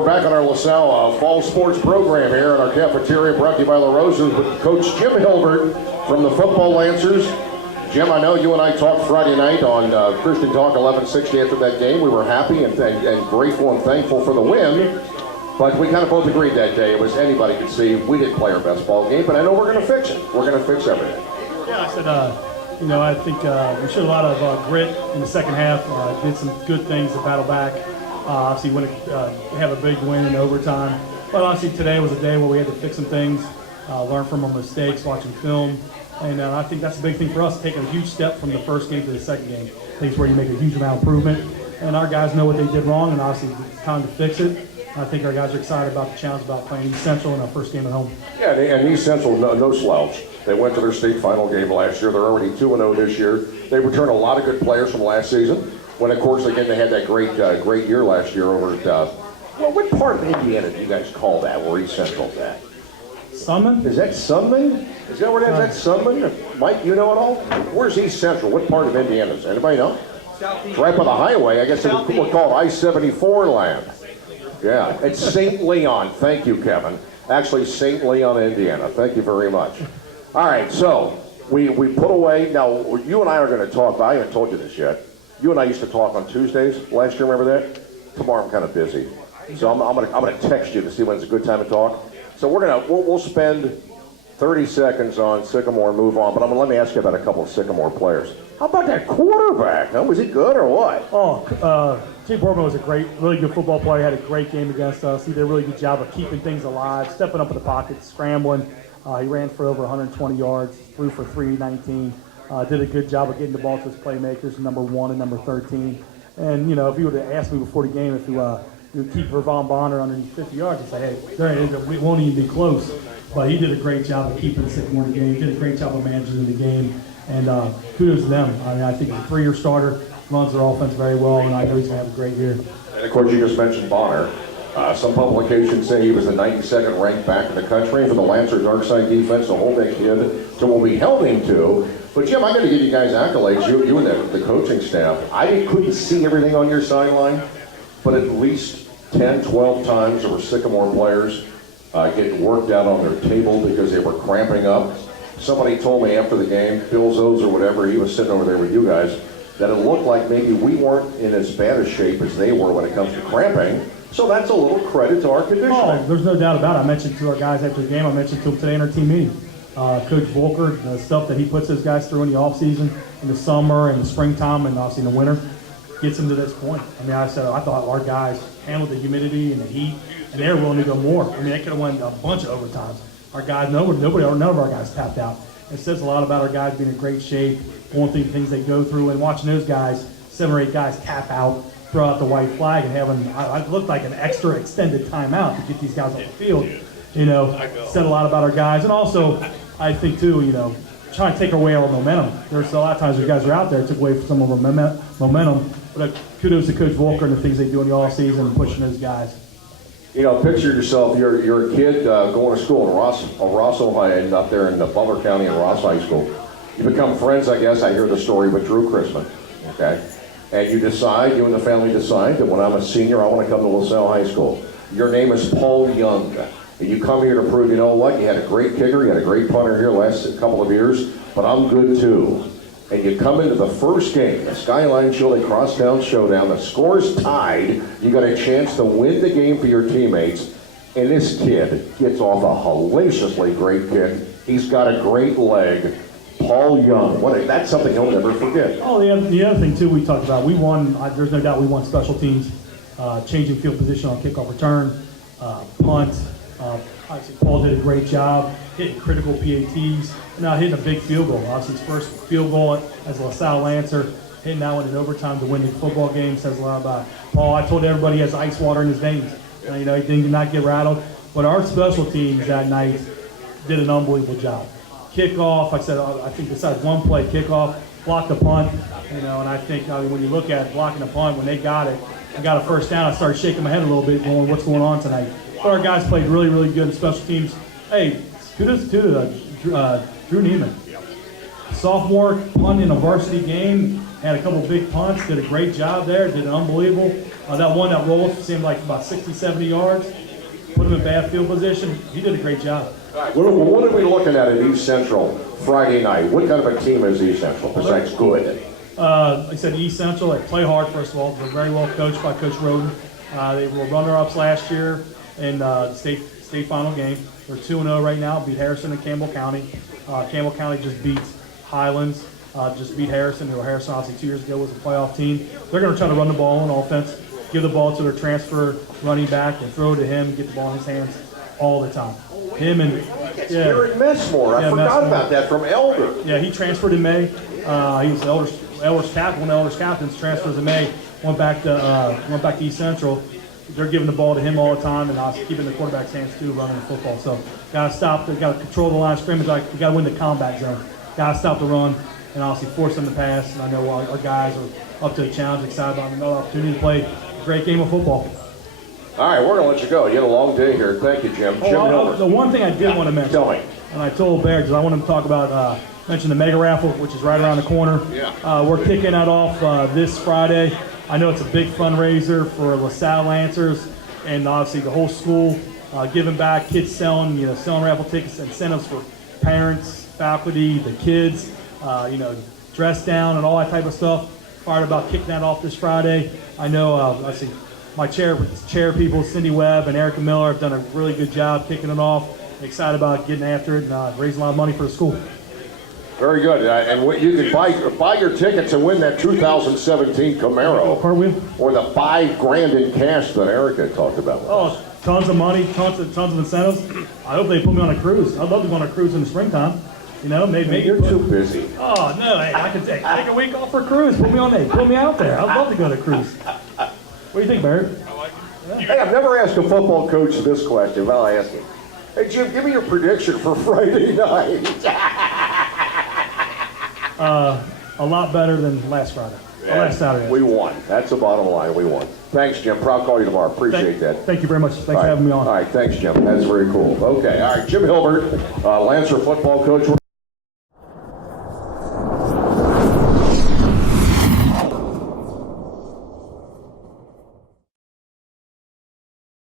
we're back on our LaSalle fall sports program here in our cafeteria, brought to you by La Rosa's with Coach Jim Hilvert from the Football Lancers. Jim, I know you and I talked Friday night on Christian Talk 1160 after that game. We were happy and grateful and thankful for the win, but we kind of both agreed that day. It was anybody could see we didn't play our best ball game, but I know we're going to fix it. We're going to fix everything. Yeah, I said, I think we showed a lot of grit in the second half, did some good things to battle back. Obviously, we have a big win in overtime. But honestly, today was a day where we had to fix some things, learn from our mistakes, watching film. And I think that's a big thing for us, taking a huge step from the first game to the second game. Things where you make a huge amount of improvement. And our guys know what they did wrong, and obviously it's time to fix it. I think our guys are excited about the challenge about playing East Central in our first game at home. Yeah, and East Central, no slouch. They went to their state final game last year. They're already 2-0 this year. They returned a lot of good players from last season. When, of course, again, they had that great year last year over at, well, what part of Indiana do you guys call that, where East Central's at? Sunman? Is that Sunman? Is that where that's Sunman? Mike, you know it all? Where's East Central? What part of Indiana is it? Anybody know? It's right by the highway. I guess it would call it I-74 land. Yeah, it's St. Leon. Thank you, Kevin. Actually, St. Leon, Indiana. Thank you very much. All right, so we put away. Now, you and I are going to talk. I haven't told you this yet. You and I used to talk on Tuesdays last year. Remember that? Tomorrow I'm kind of busy, so I'm gonna text you to see when it's a good time to talk. So we'll spend 30 seconds on Sycamore and move on. But let me ask you about a couple of Sycamore players. How about that quarterback? Huh? Was he good or what? Chief Orban was a really good football player. He had a great game against us. He did a really good job of keeping things alive, stepping up in the pocket, scrambling. He ran for over 120 yards, threw for 319. Did a good job of getting the ball to his playmakers, number 1 and number 13. And, if you would have asked me before the game if you would keep Vervon Bonner underneath 50 yards, I'd say, hey, we won't even be close. But he did a great job of keeping the Sycamore in the game. He did a great job of managing the game. And kudos to them. I think he's a 3-year starter, runs their offense very well, and I know he's going to have a great year. And, of course, you just mentioned Bonner. Some publications say he was the 92nd ranked back in the country for the Lancers Arkside defense, to hold that kid to what we held him to. But, Jim, I got to give you guys accolades, you and the coaching staff. I couldn't see everything on your sideline, but at least 10, 12 times there were Sycamore players getting worked out on their table because they were cramping up. Somebody told me after the game, Bill Zos or whatever, he was sitting over there with you guys, that it looked like maybe we weren't in as bad a shape as they were when it comes to cramping. So that's a little credit to our conditioning. Oh, there's no doubt about it. I mentioned to our guys after the game, I mentioned to them today in our team meeting. Coach Volker, the stuff that he puts those guys through in the offseason, in the summer, and the springtime, and obviously in the winter, gets them to this point. I mean, I thought our guys handled the humidity and the heat, and they were willing to go more. I mean, they could have won a bunch of overtimes. Our guys, none of our guys tapped out. It says a lot about our guys being in great shape, going through the things they go through, and watching those guys, 7 or 8 guys tap out, throw out the white flag, and having I looked like an extra extended timeout to get these guys on the field. Said a lot about our guys, and also I think too, trying to take away our momentum. There's a lot of times where guys are out there, took away some of our momentum. But kudos to Coach Volker and the things they do in the off season and pushing those guys. Picture yourself, you're a kid going to school in Ross, Ohio, and up there in Butler County in Ross High School. You become friends, I guess. I hear the story with Drew Chrisman, okay? And you and the family decide that when I'm a senior, I want to come to LaSalle High School. Your name is Paul Young. And you come here to prove, you know what, you had a great kicker, you had a great punter here last couple of years, but I'm good too. And you come into the first game, the Skyline Chili Crosstown Showdown, the score's tied, you got a chance to win the game for your teammates, and this kid gets off a hellaciously great kick. He's got a great leg. Paul Young, that's something he'll never forget. Oh, the other thing, too, we talked about, we won, there's no doubt we won special teams, changing field position on kickoff return, punt. Obviously, Paul did a great job hitting critical PATs, and now hitting a big field goal. Obviously, his first field goal as a LaSalle Lancer, hitting that one in overtime to win the football game, says a lot about Paul. I told everybody he has ice water in his veins. He did not get rattled. But our special teams that night did an unbelievable job. Kickoff, I said, I think besides one play, kickoff, blocked the punt, and I think when you look at blocking the punt, when they got it, I got a first down, I started shaking my head a little bit, going, what's going on tonight? But our guys played really, really good in special teams. Hey, kudos to Drew Neiman. Sophomore, punt in a varsity game, had a couple big punts, did a great job there, did an unbelievable. That one that rolled seemed like about 60, 70 yards. Put him in bad field position. He did a great job. All right, what are we looking at East Central Friday night? What kind of a team is East Central besides good? Like I said, East Central, they play hard, first of all. They're very well coached by Coach Roden. They were runner-ups last year in the state final game. They're 2-0 right now, beat Harrison and Campbell County. Campbell County just beat Highlands, just beat Harrison, who Harrison obviously 2 years ago was a playoff team. They're going to try to run the ball on offense, give the ball to their transfer running back, and throw it to him and get the ball in his hands all the time. Him and Jared Messmore. I forgot about that from Elder. Yeah, he transferred in May. He was Elder's captain. One of Elder's captains transfers in May. Went back to East Central. They're giving the ball to him all the time, and also keeping the quarterback's hands too, running the football. So, gotta stop. Gotta control the line of scrimmage. We gotta win the combat zone. Gotta stop the run, and obviously force them to pass. And I know our guys are up to the challenge, excited about another opportunity to play a great game of football. All right, we're going to let you go. You had a long day here. Thank you, Jim. Jim Hilvert. The one thing I did want to mention, Tell me. and I told Bear, because I wanted to talk about, mention the mega raffle, which is right around the corner. Yeah. We're kicking that off this Friday. I know it's a big fundraiser for LaSalle Lancers, and obviously the whole school giving back, kids selling raffle tickets, incentives for parents, faculty, the kids, dress down and all that type of stuff. Fired about kicking that off this Friday. I know, I see my chair people, Cindy Webb and Erica Miller, have done a really good job kicking it off. Excited about getting after it and raising a lot of money for the school. Very good. And you can buy your tickets and win that 2017 Camaro. Cartwheel? Or the $5 grand in cash that Erica talked about. Oh, tons of money, tons of incentives. I hope they put me on a cruise. I'd love to go on a cruise in the springtime. Maybe You're too busy. Oh no, hey, I can take a week off for a cruise. Put me out there. I'd love to go on a cruise. What do you think, Barry? Hey, I've never asked a football coach this question, but I'll ask him. Hey, Jim, give me your prediction for Friday night. A lot better than last Friday. Last Saturday. We won. That's the bottom line. We won. Thanks, Jim. Proud to call you tomorrow. Appreciate that. Thank you very much. Thanks for having me on. All right, thanks, Jim. That's very cool. Okay, all right, Jim Hilvert, Lancer football coach.